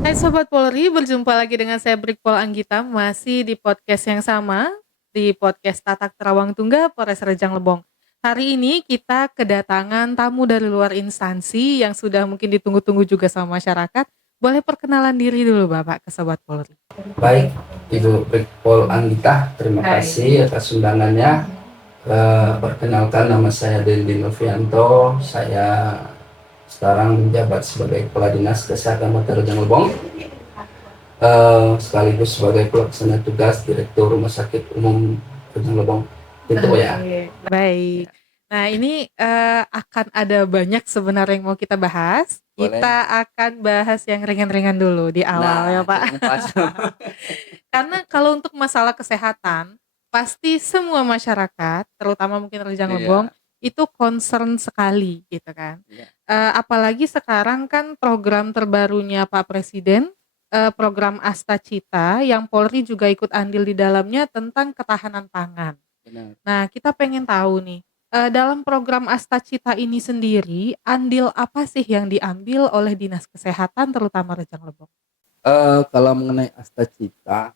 Hai Sobat Polri, berjumpa lagi dengan saya Brigpol Anggita, masih di podcast yang sama, di podcast Tatak Terawang Tungga, Polres Rejang Lebong. Hari ini kita kedatangan tamu dari luar instansi yang sudah mungkin ditunggu-tunggu juga sama masyarakat. Boleh perkenalan diri dulu Bapak ke Sobat Polri. Baik, Ibu Brigpol Anggita, terima kasih atas undangannya. Perkenalkan, nama saya Dendi Novianto. Saya sekarang menjabat sebagai Kepala Dinas Kesehatan Kota Rejang Lebong, sekaligus sebagai pelaksana tugas Direktur Rumah Sakit Umum Rejang Lebong. Itu ya. Baik. Nah ini akan ada banyak sebenarnya yang mau kita bahas. Boleh. Kita akan bahas yang ringan-ringan dulu di awal ya Pak. Yang pas. Karena kalau untuk masalah kesehatan, pasti semua masyarakat, terutama mungkin Rejang Lebong, itu concern sekali gitu kan. Iya. Apalagi sekarang kan program terbarunya Pak Presiden, program Asta Cita yang Polri juga ikut andil di dalamnya tentang ketahanan pangan. Benar. Nah, kita pengen tahu nih, dalam program Asta Cita ini sendiri, andil apa sih yang diambil oleh Dinas Kesehatan terutama Rejang Lebong? Kalau mengenai Asta Cita,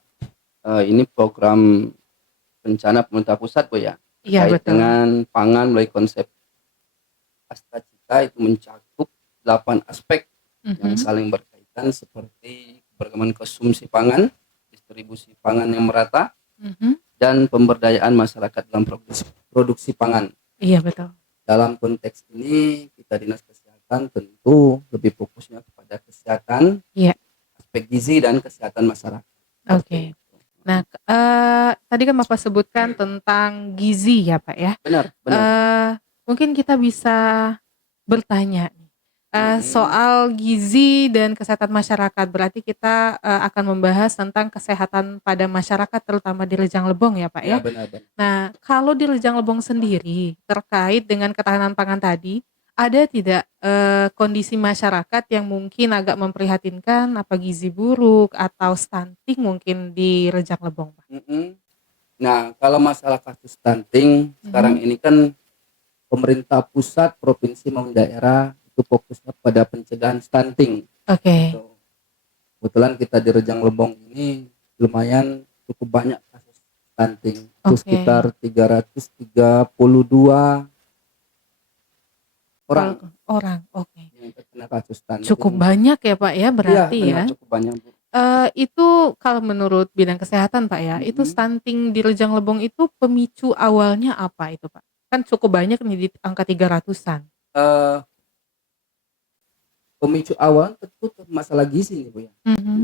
ini program rencana pemerintah pusat, Bu ya. Iya, Terkait betul. dengan pangan melalui konsep Asta Cita itu mencakup 8 aspek yang saling berkaitan, seperti keberagaman konsumsi pangan, distribusi pangan yang merata, dan pemberdayaan masyarakat dalam produksi pangan. Iya, betul. Dalam konteks ini kita Dinas Kesehatan tentu lebih fokusnya kepada kesehatan, Iya. aspek gizi dan kesehatan masyarakat. Oke. Nah, tadi kan Bapak sebutkan tentang gizi ya Pak ya. Benar. Mungkin kita bisa bertanya soal gizi dan kesehatan masyarakat. Berarti kita akan membahas tentang kesehatan pada masyarakat terutama di Rejang Lebong ya Pak ya. Benar. Nah, kalau di Rejang Lebong sendiri terkait dengan ketahanan pangan tadi, ada tidak kondisi masyarakat yang mungkin agak memprihatinkan, apa gizi buruk atau stunting mungkin di Rejang Lebong, Pak? Nah, kalau masalah kasus stunting sekarang ini kan pemerintah pusat, provinsi maupun daerah itu fokusnya pada pencegahan stunting. Oke. Gitu. Kebetulan kita di Rejang Lebong ini lumayan cukup banyak kasus stunting. Itu sekitar 332 orang oke. yang terkena kasus stunting. Cukup banyak ya Pak ya berarti Iya, benar, ya. cukup banyak, Bu. Itu kalau menurut bidang kesehatan Pak ya, itu stunting di Rejang Lebong itu pemicu awalnya apa itu Pak? Kan cukup banyak nih di angka 300-an. Pemicu awal tentu masalah gizi nih, Bu ya.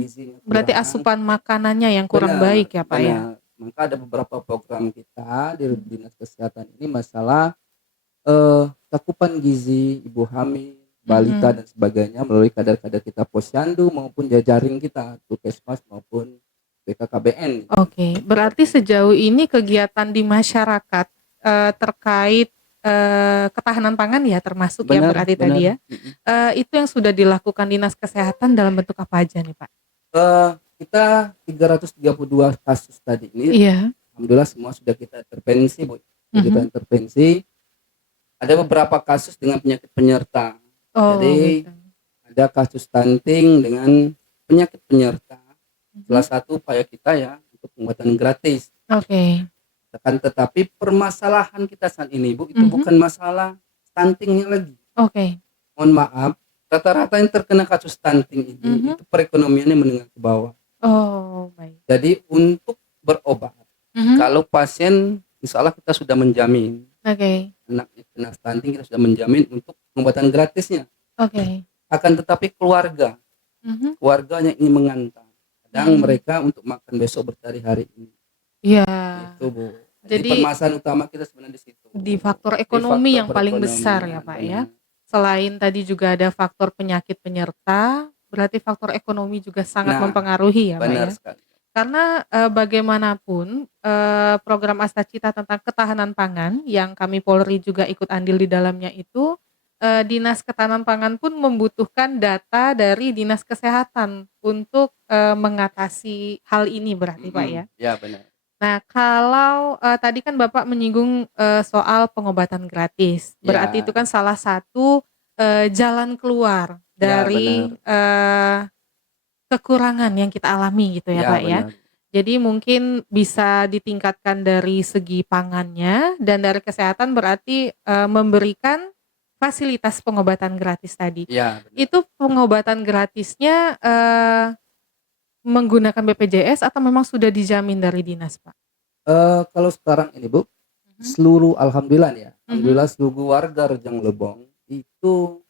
Gizinya Berarti kurang. asupan makanannya yang kurang baik ya Pak ya. Maka ada beberapa program kita di Dinas Kesehatan ini masalah cakupan gizi ibu hamil, balita dan sebagainya melalui kader-kader kita Posyandu maupun jajaring kita Puskesmas maupun BKKBN. Oke, berarti sejauh ini kegiatan di masyarakat terkait ketahanan pangan ya termasuk ya berarti tadi ya. Itu yang sudah dilakukan Dinas Kesehatan dalam bentuk apa aja nih Pak? Kita 332 kasus tadi ini, alhamdulillah semua sudah kita intervensi, Bu. Kita intervensi. Ada beberapa kasus dengan penyakit penyerta. Jadi ada kasus stunting dengan penyakit penyerta. Salah satu upaya kita ya untuk pengobatan gratis. Oke. Akan tetapi permasalahan kita saat ini, Bu, itu bukan masalah stuntingnya lagi. Oke. Mohon maaf, rata-rata yang terkena kasus stunting ini itu perekonomiannya menengah ke bawah. Oh, baik. Jadi untuk berobat, kalau pasien insya Allah kita sudah menjamin. Anak kena stunting kita sudah menjamin untuk pengobatan gratisnya. Akan tetapi keluarganya ini mengantar. Kadang mereka untuk makan besok berhari-hari ini. Iya. Itu, Bu. Jadi permasalahan utama kita sebenarnya di situ. Di faktor ekonomi yang paling besar ya Pak ya. Selain tadi juga ada faktor penyakit penyerta, berarti faktor ekonomi juga sangat mempengaruhi ya Pak ya. Sekali. Karena bagaimanapun program Asta Cita tentang ketahanan pangan yang kami Polri juga ikut andil di dalamnya itu, Dinas Ketahanan Pangan pun membutuhkan data dari Dinas Kesehatan untuk mengatasi hal ini berarti Pak ya. Ya, benar. Nah, kalau tadi kan Bapak menyinggung soal pengobatan gratis, berarti itu kan salah satu jalan keluar dari kekurangan yang kita alami gitu ya Pak ya. benar. Jadi mungkin bisa ditingkatkan dari segi pangannya, dan dari kesehatan berarti memberikan fasilitas pengobatan gratis tadi. Ya, benar. Itu pengobatan gratisnya menggunakan BPJS atau memang sudah dijamin dari dinas Pak? Kalau sekarang ini Bu, alhamdulillah ya, alhamdulillah seluruh warga Rejang Lebong itu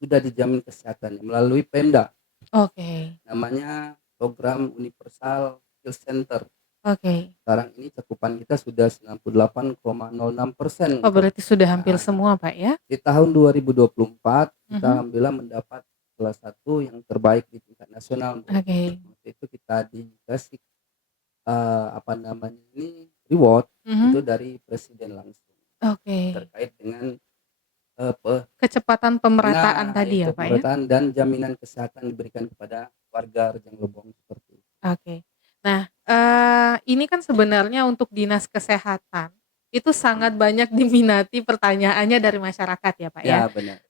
sudah dijamin kesehatan melalui Pemda. Oke. Namanya program Universal Health Center. Oke. Sekarang ini cakupan kita sudah 98,06%. Oh, berarti sudah hampir semua Pak ya? Di tahun 2024 kita alhamdillah mendapat salah satu yang terbaik di tingkat nasional. Oke. Waktu itu kita dikasih reward itu dari presiden langsung. Oke. Terkait dengan kecepatan pemerataan tadi ya Pak ya? Pemerataan dan jaminan kesehatan diberikan kepada warga Rejang Lebong seperti itu. Oke. Nah, ini kan sebenarnya untuk dinas kesehatan itu sangat banyak diminati pertanyaannya dari masyarakat ya Pak ya? Ya, benar.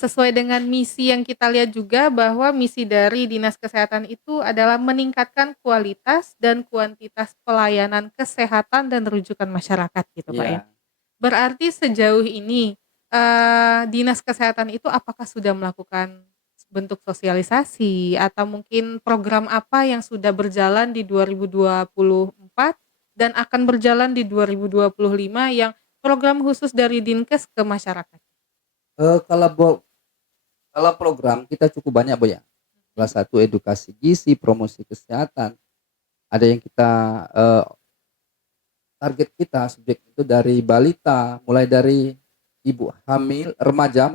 Sesuai dengan misi yang kita lihat juga bahwa misi dari dinas kesehatan itu adalah meningkatkan kualitas dan kuantitas pelayanan kesehatan dan rujukan masyarakat gitu Pak ya? Berarti sejauh ini dinas kesehatan itu apakah sudah melakukan bentuk sosialisasi atau mungkin program apa yang sudah berjalan di 2024 dan akan berjalan di 2025 yang program khusus dari Dinkes ke masyarakat? Kalau program kita cukup banyak Bu ya. Salah satu edukasi gizi, promosi kesehatan. Ada yang kita target kita subjek itu dari balita, mulai dari ibu hamil, remaja,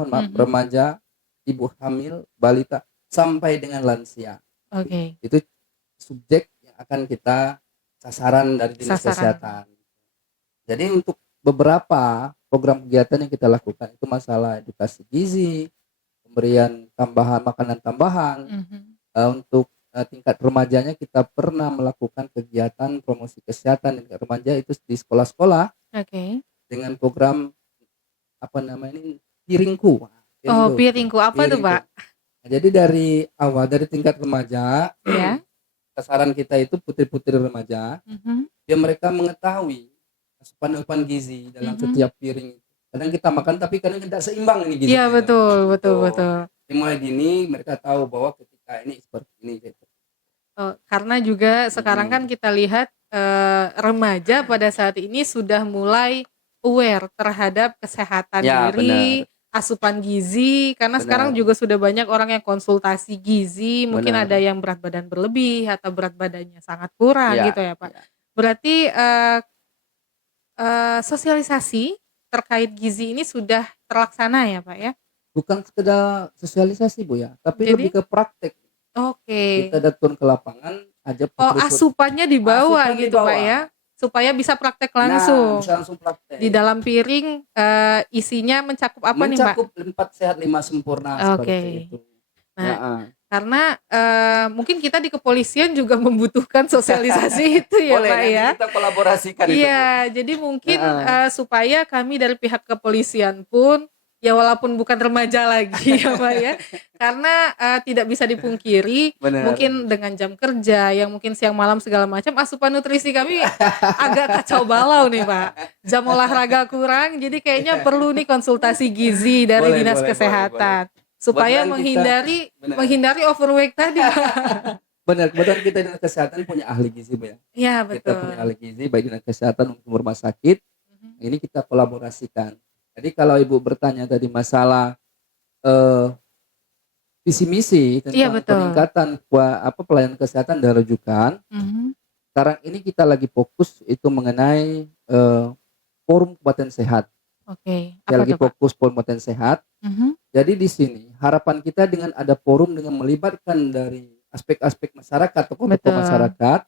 ibu hamil, balita sampai dengan lansia. Oke. Itu subjek yang akan kita sasaran dari dinas kesehatan. Jadi untuk beberapa program kegiatan yang kita lakukan itu masalah edukasi gizi, pemberian makanan tambahan. Untuk tingkat remajanya kita pernah melakukan kegiatan promosi kesehatan tingkat remaja itu di sekolah-sekolah. Oke. Dengan program Piringku. Piringku apa tuh Pak? Nah, jadi dari tingkat remaja, sasaran kita itu putri-putri remaja, biar mereka mengetahui asupan gizi dalam setiap piring. Kadang kita makan tapi kadang tidak seimbang ini gizinya. Iya betul. Mulai dini mereka tahu bahwa ketika ini seperti ini gitu. Karena juga sekarang kan kita lihat remaja pada saat ini sudah mulai aware terhadap kesehatan diri, asupan gizi, karena sekarang juga sudah banyak orang yang konsultasi gizi, mungkin ada yang berat badan berlebih atau berat badannya sangat kurang gitu ya Pak. Berarti sosialisasi terkait gizi ini sudah terlaksana ya Pak ya? Bukan sekedar sosialisasi Bu ya, tapi lebih ke praktek. Oke. Kita turun ke lapangan, ajak asupannya dibawa gitu Pak ya? Supaya bisa praktek langsung. Bisa langsung praktek. Di dalam piring isinya mencakup apa nih Pak? Mencakup 4 sehat 5 sempurna seperti itu. Nah, karena mungkin kita di kepolisian juga membutuhkan sosialisasi itu ya boleh, Pak ya. Kita kolaborasikan itu. Iya, jadi mungkin supaya kami dari pihak kepolisian pun ya walaupun bukan remaja lagi ya Pak ya, karena tidak bisa dipungkiri mungkin dengan jam kerja yang mungkin siang malam segala macam, asupan nutrisi kami agak kacau balau nih Pak. Jam olahraga kurang, jadi kayaknya perlu nih konsultasi gizi dari dinas kesehatan supaya menghindari overweight tadi Pak. Benar, kebetulan kita dinas kesehatan punya ahli gizi Bu ya. Iya betul. Kita punya ahli gizi baik dinas kesehatan maupun rumah sakit. Ini kita kolaborasikan. Jadi kalau Ibu bertanya tadi masalah visi misi tentang peningkatan pelayanan kesehatan dan rujukan, sekarang ini kita lagi fokus itu mengenai forum Kabupaten Sehat. Oke. Kita lagi fokus forum Kabupaten Sehat. Jadi di sini harapan kita dengan ada forum dengan melibatkan dari aspek-aspek masyarakat, tokoh-tokoh masyarakat,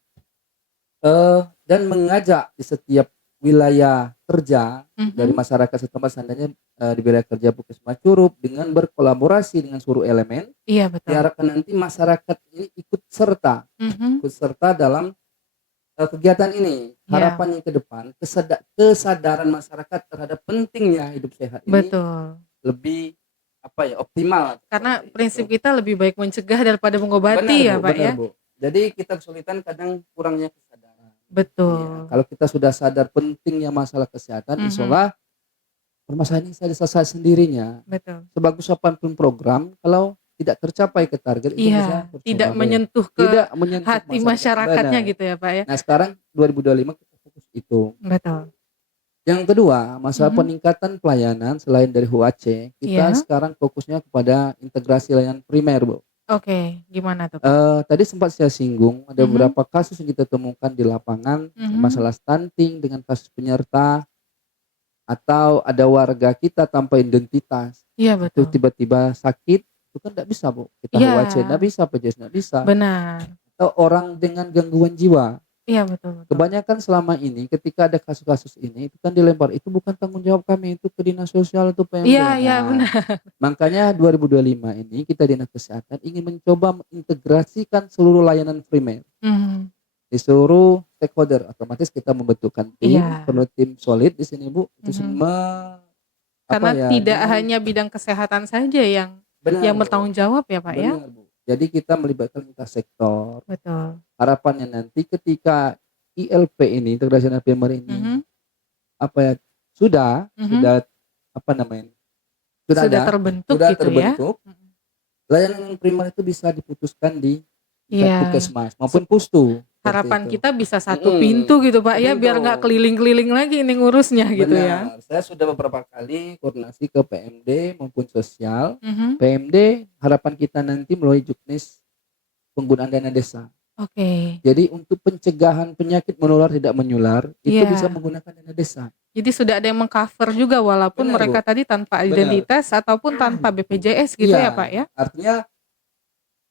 dan mengajak di setiap wilayah kerja dari masyarakat setempat, seandainya di wilayah kerja Puskesmas Curup dengan berkolaborasi dengan seluruh elemen. Iya betul. Diharapkan nanti masyarakat ini ikut serta dalam kegiatan ini. Harapannya ke depan kesadaran masyarakat terhadap pentingnya hidup sehat ini lebih optimal. Karena prinsip kita lebih baik mencegah daripada mengobati, ya Pak ya. Bu. Jadi kita kesulitan kadang kurangnya kesadaran. Betul. Iya, kalau kita sudah sadar pentingnya masalah kesehatan, insya Allah permasalahan ini bisa selesai sendirinya. Betul. Sebagus apapun program, kalau tidak tercapai ke target itu bisa tidak menyentuh ke hati masyarakatnya gitu ya Pak ya. Nah sekarang 2025 kita fokus itu. Betul. Yang kedua, masalah peningkatan pelayanan selain dari HUAC, kita sekarang fokusnya kepada integrasi layanan primer, Bu. Oke, gimana tuh? Tadi sempat saya singgung, ada beberapa kasus yang kita temukan di lapangan, masalah stunting dengan kasus penyerta, atau ada warga kita tanpa identitas. Iya betul. Itu tiba-tiba sakit, itu kan tidak bisa, Bu. Kita HUAC, tidak bisa, PJS tidak bisa. Benar. Atau orang dengan gangguan jiwa. Iya betul. Kebanyakan selama ini ketika ada kasus-kasus ini itu kan dilempar, itu bukan tanggung jawab kami, itu ke dinas sosial, itu PMD. Iya benar. Makanya 2025 ini kita dinas kesehatan ingin mencoba mengintegrasikan seluruh layanan primer di seluruh stakeholder. Otomatis kita membentukkan tim, perlu tim solid di sini, Bu. Itu semua karena tidak hanya bidang kesehatan saja yang bertanggung jawab ya Pak ya. Bu. Jadi kita melibatkan lintas sektor. Betul. Harapannya nanti ketika ILP ini, integrasi layanan primer ini, sudah terbentuk, layanan primer itu bisa diputuskan di puskesmas maupun pustu. Harapan kita bisa satu pintu gitu Pak ya, biar nggak keliling-keliling lagi ini ngurusnya gitu ya. Saya sudah beberapa kali koordinasi ke PMD maupun sosial. PMD harapan kita nanti melalui juknis penggunaan dana desa. Oke. Jadi untuk pencegahan penyakit menular tidak menyular itu bisa menggunakan dana desa. Jadi sudah ada yang mengcover juga walaupun mereka tadi tanpa identitas ataupun tanpa BPJS gitu ya Pak ya. Artinya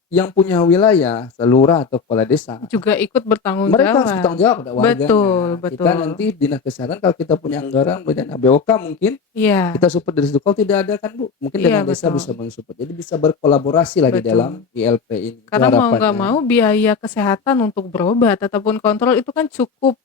yang punya wilayah, lurah atau kepala desa juga ikut bertanggung mereka jawab. Harus bertanggung jawab pada warganya. Betul. Kita nanti dinas kesehatan kalau kita punya anggaran dan ABOK mungkin kita support dari situ. Kalau tidak ada kan Bu, mungkin dana desa bisa mensupport. Jadi bisa berkolaborasi lagi dalam ILP ini. Karena mau nggak mau biaya kesehatan untuk berobat ataupun kontrol itu kan cukup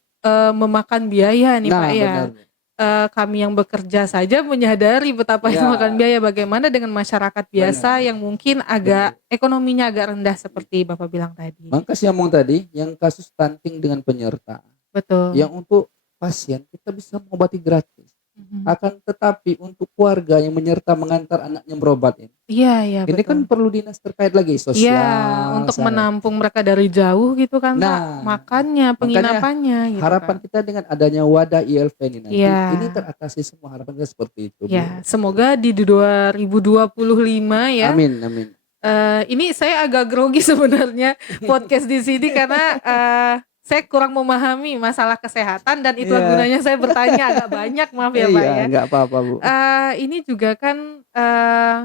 memakan biaya nih Pak ya. Benar. Kami yang bekerja saja menyadari betapa itu makan biaya, bagaimana dengan masyarakat biasa yang mungkin agak ekonominya agak rendah seperti Bapak bilang tadi. Maka siamong tadi yang kasus stunting dengan penyerta. Betul. Yang untuk pasien kita bisa mengobati gratis. Akan tetapi untuk keluarga yang menyerta mengantar anaknya berobat ini. Iya ini betul. Kan perlu dinas terkait lagi sosial. Iya, untuk menampung mereka dari jauh gitu kan Pak. Makannya, penginapannya gitu harapan kita dengan adanya wadah ILP ini nanti ini teratasi semua, harapan kita seperti itu. Ya, semoga di 2025 ya. Amin. Ini saya agak grogi sebenarnya podcast di sini karena saya kurang memahami masalah kesehatan dan itulah gunanya saya bertanya agak banyak, maaf ya Pak ya. Enggak apa-apa Bu. Ini juga kan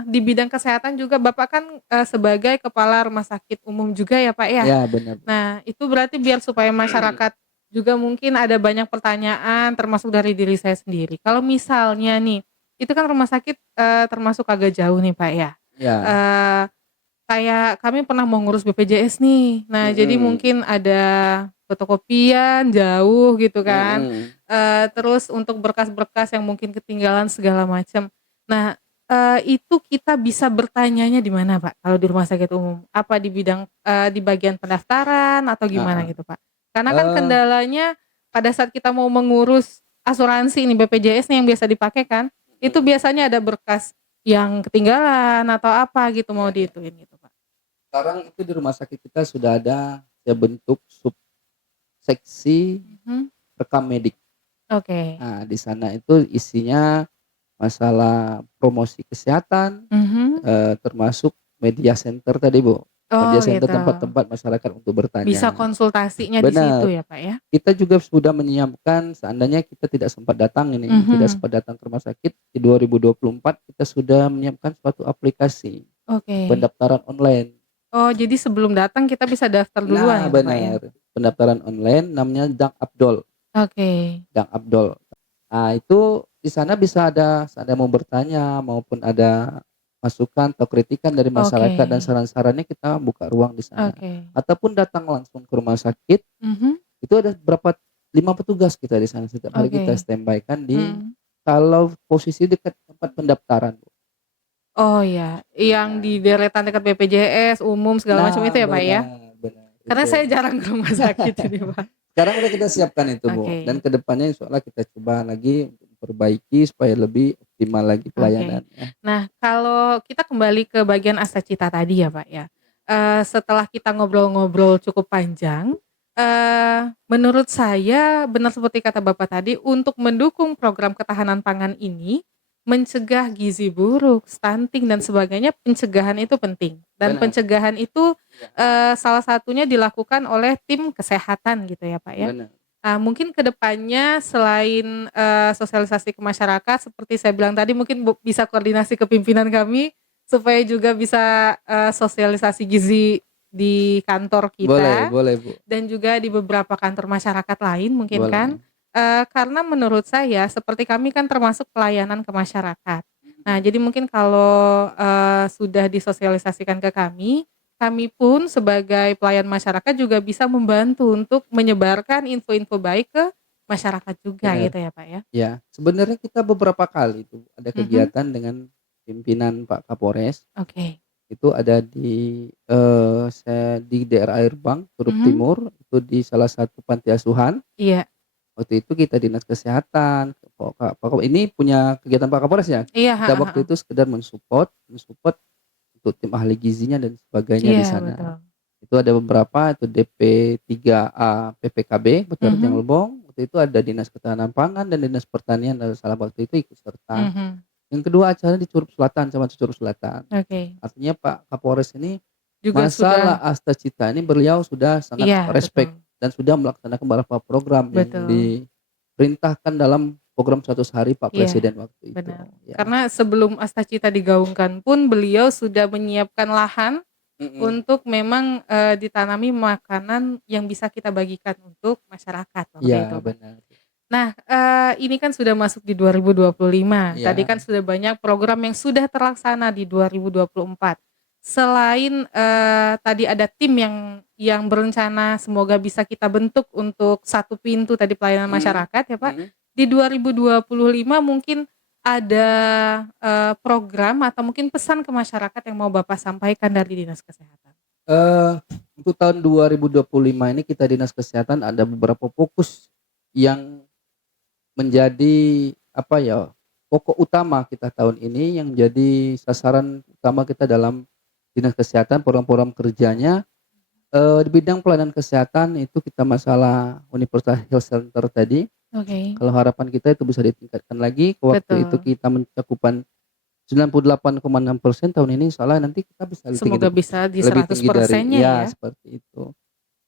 di bidang kesehatan juga Bapak kan sebagai kepala rumah sakit umum juga ya Pak ya. Ya benar. Nah itu berarti biar supaya masyarakat juga mungkin ada banyak pertanyaan termasuk dari diri saya sendiri. Kalau misalnya nih, itu kan rumah sakit termasuk agak jauh nih Pak ya. Kayak kami pernah mau ngurus BPJS nih. Nah jadi mungkin ada fotokopian jauh gitu kan. Terus untuk berkas-berkas yang mungkin ketinggalan segala macam. Nah itu kita bisa bertanyanya di mana Pak kalau di rumah sakit umum? Apa di bidang di bagian pendaftaran atau gimana gitu Pak? Karena kan kendalanya pada saat kita mau mengurus asuransi ini BPJS nih yang biasa dipakai kan, itu biasanya ada berkas yang ketinggalan atau apa gitu mau diituin gitu Pak. Sekarang itu di rumah sakit kita sudah ada bentuk subseksi rekam medik. Oke. Nah di sana itu isinya masalah promosi kesehatan, termasuk media center tadi Bu. Media center gitu. Tempat-tempat masyarakat untuk bertanya. Bisa konsultasinya di situ ya Pak ya. Kita juga sudah menyiapkan seandainya kita tidak sempat datang ini, tidak sempat datang ke rumah sakit di 2024 kita sudah menyiapkan suatu aplikasi pendaftaran online. Oh jadi sebelum datang kita bisa daftar duluan. Nah benar. Pak, ya? Pendaftaran online namanya Dang Abdol. Dang Abdol. Nah itu di sana bisa ada mau bertanya maupun ada masukan atau kritikan dari masyarakat dan saran-sarannya kita buka ruang di sana. Ataupun datang langsung ke rumah sakit. Itu ada 5 petugas kita di sana setiap hari kita standby kan di kalau posisi dekat tempat pendaftaran. Oh ya, yang Nah, di deretan dekat BPJS, umum segala macam itu ya Pak ya? benar Karena itu. saya jarang ke rumah sakit ini Pak. Sekarang udah kita siapkan itu Bu, Oke, dan kedepannya insya Allah kita coba lagi untuk perbaiki supaya lebih optimal lagi oke. pelayanannya. Nah, kalau kita kembali ke bagian Astacita tadi ya Pak ya, setelah kita ngobrol-ngobrol cukup panjang, menurut saya benar seperti kata Bapak tadi, untuk mendukung program ketahanan pangan ini, mencegah gizi buruk, stunting dan sebagainya, pencegahan itu penting. Dan Benar, pencegahan itu, iya, salah satunya dilakukan oleh tim kesehatan gitu ya Pak ya. benar. Mungkin ke depannya selain, sosialisasi ke masyarakat seperti saya bilang tadi mungkin bisa koordinasi ke pimpinan kami, supaya juga bisa, sosialisasi gizi di kantor Boleh kita, boleh Bu, dan juga di beberapa kantor masyarakat lain mungkin kan. boleh. Karena menurut saya seperti kami kan termasuk pelayanan ke masyarakat. Nah jadi mungkin kalau, sudah disosialisasikan ke kami pun sebagai pelayan masyarakat juga bisa membantu untuk menyebarkan info-info baik ke masyarakat juga Benar. gitu ya Pak ya? Ya, sebenarnya kita beberapa kali tuh ada Mhm, kegiatan dengan pimpinan Pak Kapolres, oke. itu ada di, saya di daerah Airbang, Huruf Mhm, Timur, itu di salah satu panti asuhan. iya. Waktu itu kita dinas kesehatan, ini punya kegiatan Pak Kapolres ya, Iya, kita heeh waktu heeh. itu sekedar mensupport untuk tim ahli gizinya dan sebagainya di Iya sana. betul. Itu ada beberapa, itu DP3A PPKB Putra Rejang Mhm, Lebong, waktu itu ada Dinas Ketahanan Pangan dan Dinas Pertanian dan salah waktu itu ikut serta. mhm, Yang kedua acara di Curug Selatan, Kecamatan Curug Selatan. oke. Artinya Pak Kapolres ini Juga masalah sudah Astacita ini beliau sudah sangat iya betul, respect dan sudah melaksanakan beberapa program yang betul. diperintahkan dalam program 100 hari Pak Iya, Presiden waktu itu, benar. ya. Karena sebelum Astacita digaungkan pun beliau sudah menyiapkan lahan Mhm, untuk memang, ditanami makanan yang bisa kita bagikan untuk masyarakat waktu itu, iya Pak. benar, Nah, ini kan sudah masuk di 2025, tadi iya. kan sudah banyak program yang sudah terlaksana di 2024. Selain, tadi ada tim yang berencana semoga bisa kita bentuk untuk satu pintu tadi pelayanan Mhm, masyarakat ya, Pak. mhm. Di 2025 mungkin ada, program atau mungkin pesan ke masyarakat yang mau Bapak sampaikan dari Dinas Kesehatan? Eee, untuk tahun 2025 ini kita Dinas Kesehatan ada beberapa fokus yang menjadi, apa ya, pokok utama kita tahun ini yang jadi sasaran utama kita dalam Dinas Kesehatan, program-program kerjanya, di bidang pelayanan kesehatan itu kita masalah Universal Health Center tadi, Oke, kalau harapan kita itu bisa ditingkatkan lagi, ke waktu itu betul. kita mencakupan 98,6%, tahun ini insyaallah nanti kita bisa Semoga bisa di lebih seratus tinggi dari, persennya ya ya. seperti itu.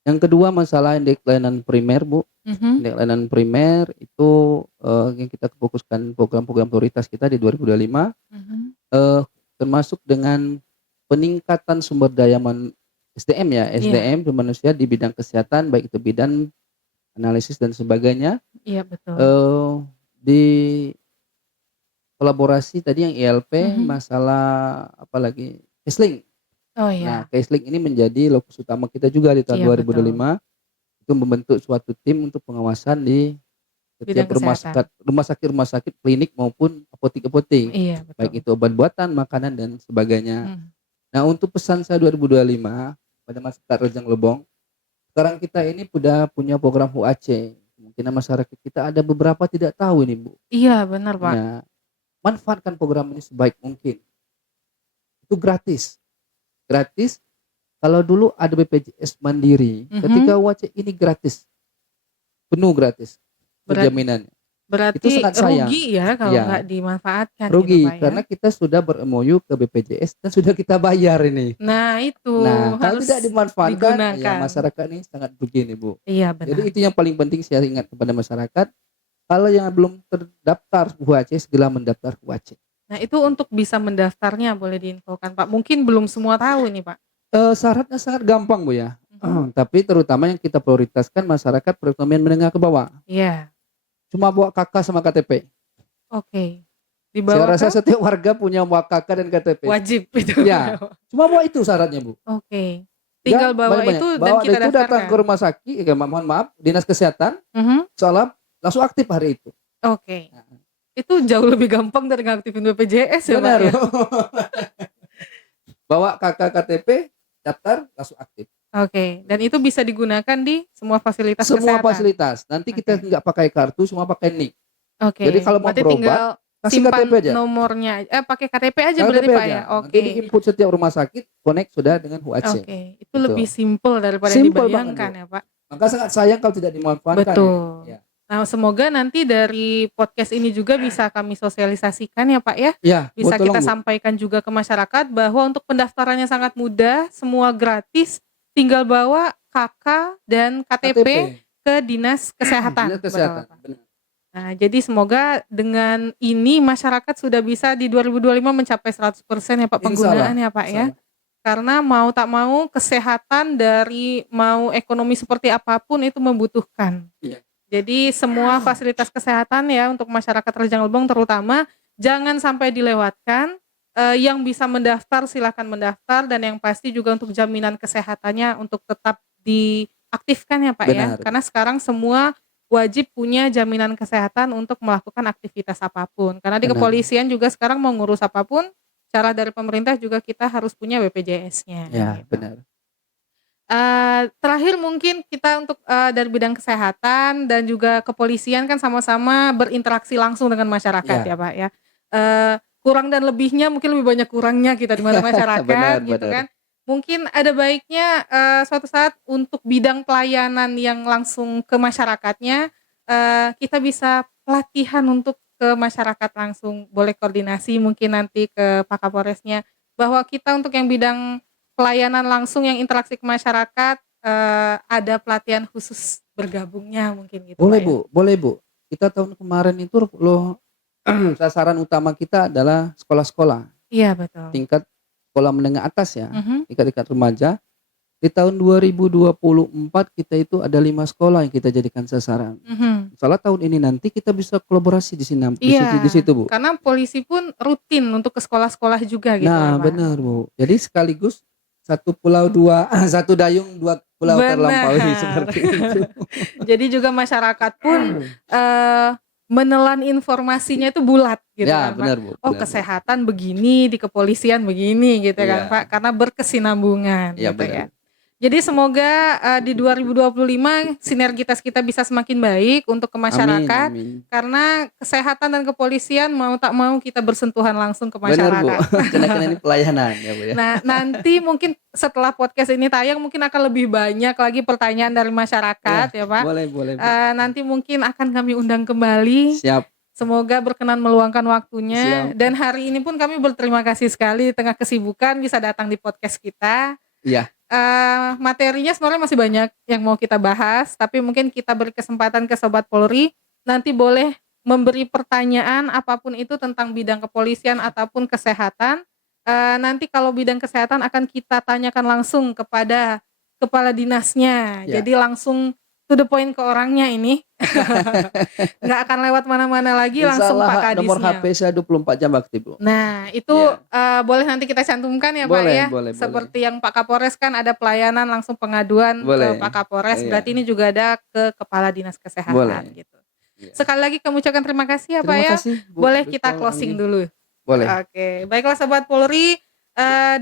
Yang kedua masalah indeks layanan primer Bu, Mhm, indeks layanan primer itu, yang kita fokuskan program-program prioritas kita di 2025, mhm, eee, termasuk dengan peningkatan sumber daya SDM ya, iya SDM sumber manusia di bidang kesehatan baik itu bidan, analisis dan sebagainya, iya betul. eee, di kolaborasi tadi yang ILP Mhm, masalah apalagi CASELING. oh Nah, ya, CASELING ini menjadi lokus utama kita juga di tahun iya betul, 2025, itu membentuk suatu tim untuk pengawasan di bidang setiap kesehatan. rumah sakit, klinik maupun apotek-apotek, Iya betul, baik itu obat buatan, makanan dan sebagainya. mhm, Nah, untuk pesan saya 2025 pada masyarakat Rejang Lebong, sekarang kita ini sudah punya program UAC. Kemungkinan masyarakat kita ada beberapa tidak tahu ini, Bu. iya benar Pak, Nah, manfaatkan program ini sebaik mungkin. Itu gratis. Gratis, kalau dulu ada BPJS Mandiri, mhm, ketika UAC ini gratis, penuh gratis untuk berat jaminannya. Itu berarti sangat sayang. rugi ya kalau nggak Iya. dimanfaatkan gitu Rugi, Pak ya. karena kita sudah ber-MOU ke BPJS dan sudah kita bayar ini. Nah itu, Nah, kalau harus tidak dimanfaatkan, ya digunakan. masyarakat ini sangat rugi nih, Bu. Iya Jadi benar. itu yang paling penting saya ingat kepada masyarakat, kalau yang belum terdaftar UHC segera mendaftar UHC. Nah itu untuk bisa mendaftarnya boleh diinfokan Pak? Mungkin belum semua tahu nih Pak. Syaratnya sangat gampang, Bu, ya. Mhm, Tapi terutama yang kita prioritaskan masyarakat perekonomian menengah ke bawah. iya, Cuma bawa KK sama KTP. oke. Saya Dibawa rasa ke setiap warga punya bawa KK dan KTP. wajib itu. Ya, cuma bawa itu syaratnya, Bu. Oke, tinggal Enggak bawa banyak-banyak, itu dan bawa kita itu datang ke daftarkan? rumah sakit, mohon maaf, dinas kesehatan, Mhm, soalnya langsung aktif hari itu. oke. Heeh. itu jauh lebih gampang dari ngaktifin BPJS ya Pak Benar. ya. Bawa KTP, daftar, langsung aktif. Oke, dan itu bisa digunakan di semua fasilitas Semua kesehatan. fasilitas. Nanti kita nggak pakai kartu, semua pakai NIK. Oke. Jadi kalau mau berarti berobat, tinggal kasih simpan KTP aja. nomornya, pakai KTP aja KTP berarti Pak aja. ya. Nanti diinput setiap rumah sakit, connect sudah dengan HUAC. Oke, itu Gitu. lebih simpel daripada yang Simple dibayangkan banget, ya Pak. Maka sangat sayang kalau tidak dimanfaatkan. Betul. Ya. Nah, semoga nanti dari podcast ini juga bisa kami sosialisasikan ya Pak ya. Ya, Bisa tolong, kita Bu. sampaikan juga ke masyarakat bahwa untuk pendaftarannya sangat mudah, semua gratis, tinggal bawa KK dan KTP ke Dinas Kesehatan. Dinas Kesehatan. Betul, Pak. Benar. Nah, jadi semoga dengan ini masyarakat sudah bisa di 2025 mencapai 100% ya Pak penggunaan ya Pak ya. Karena mau tak mau kesehatan dari mau ekonomi seperti apapun itu membutuhkan. Iya. Jadi semua fasilitas kesehatan ya untuk masyarakat Rejang Lebong terutama jangan sampai dilewatkan. Yang bisa mendaftar silakan mendaftar dan yang pasti juga untuk jaminan kesehatannya untuk tetap diaktifkan ya Pak ya. Benar. Karena sekarang semua wajib punya jaminan kesehatan untuk melakukan aktivitas apapun. Karena di Benar. kepolisian juga sekarang mau ngurus apapun, cara dari pemerintah juga kita harus punya BPJS-nya. Ya, gitu. benar. Terakhir mungkin kita untuk dari bidang kesehatan dan juga kepolisian kan sama-sama berinteraksi langsung dengan masyarakat ya Pak ya. Kurang dan lebihnya mungkin lebih banyak kurangnya kita di mana masyarakat Benar, gitu benar. kan. Mungkin ada baiknya suatu saat untuk bidang pelayanan yang langsung ke masyarakatnya kita bisa pelatihan untuk ke masyarakat langsung, boleh koordinasi mungkin nanti ke Pak Kapolresnya bahwa kita untuk yang bidang pelayanan langsung yang interaksi ke masyarakat ada pelatihan khusus bergabungnya mungkin gitu Boleh Pak, Bu, boleh Bu. Kita tahun kemarin itu loh sasaran utama kita adalah sekolah-sekolah. Iya betul. Tingkat sekolah menengah atas ya, tingkat remaja. Di tahun 2024 kita itu ada 5 sekolah yang kita jadikan sasaran. Soalnya tahun ini nanti kita bisa kolaborasi di sini, di situ Bu. Karena polisi pun rutin untuk ke sekolah-sekolah juga gitu ya Nah Pak. benar Bu. Jadi sekaligus satu pulau dua, satu dayung dua pulau terlampaui seperti itu. Jadi juga masyarakat pun menelan informasinya itu bulat gitu Ya, kan benar, Pak. Bu. Oh Benar, kesehatan begini, di kepolisian begini gitu kan Iya. Pak. Karena berkesinambungan Iya, gitu benar. ya. Jadi semoga di 2025 sinergitas kita bisa semakin baik untuk ke masyarakat. Amin. Karena kesehatan dan kepolisian mau tak mau kita bersentuhan langsung ke Benar Bu. masyarakat. Karena ini pelayanan ya Bu ya. Nah nanti mungkin setelah podcast ini tayang mungkin akan lebih banyak lagi pertanyaan dari masyarakat ya Pak. Boleh Bu. Nanti mungkin akan kami undang kembali. Siap. Semoga berkenan meluangkan waktunya. Siap. Dan hari ini pun kami berterima kasih sekali di tengah kesibukan bisa datang di podcast kita. Iya. Materinya sebenarnya masih banyak yang mau kita bahas, tapi mungkin kita beri kesempatan ke Sobat Polri, nanti boleh memberi pertanyaan apapun itu tentang bidang kepolisian ataupun kesehatan. Nanti kalau bidang kesehatan akan kita tanyakan langsung kepada kepala dinasnya, Ya. jadi langsung to the point ke orangnya ini. Nggak akan lewat mana-mana lagi, langsung Pak Kadisnya. Nomor HP saya 24 jam aktif Bu. Nah itu boleh nanti kita cantumkan ya Pak ya. Boleh. Seperti yang Pak Kapolres kan ada pelayanan langsung pengaduan ke Pak Kapolres. Berarti ini juga ada ke Kepala Dinas Kesehatan gitu. Sekali lagi kami ucapkan terima kasih ya Pak ya. Boleh kita closing dulu. Boleh. Oke, baiklah Sobat Polri.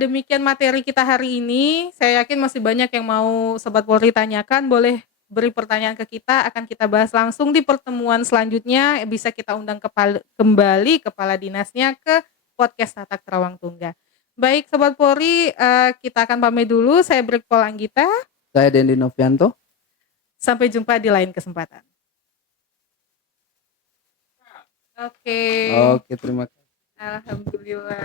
Demikian materi kita hari ini. Saya yakin masih banyak yang mau Sobat Polri tanyakan. Boleh beri pertanyaan ke kita, akan kita bahas langsung di pertemuan selanjutnya. Bisa kita undang kembali kepala dinasnya ke podcast Tatak Terawang Tungga. Baik Sobat Polri, kita akan pamit dulu. Saya Brigpol Anggita. Saya Dendi Novianto. Sampai jumpa di lain kesempatan. Oke, terima kasih. alhamdulillah.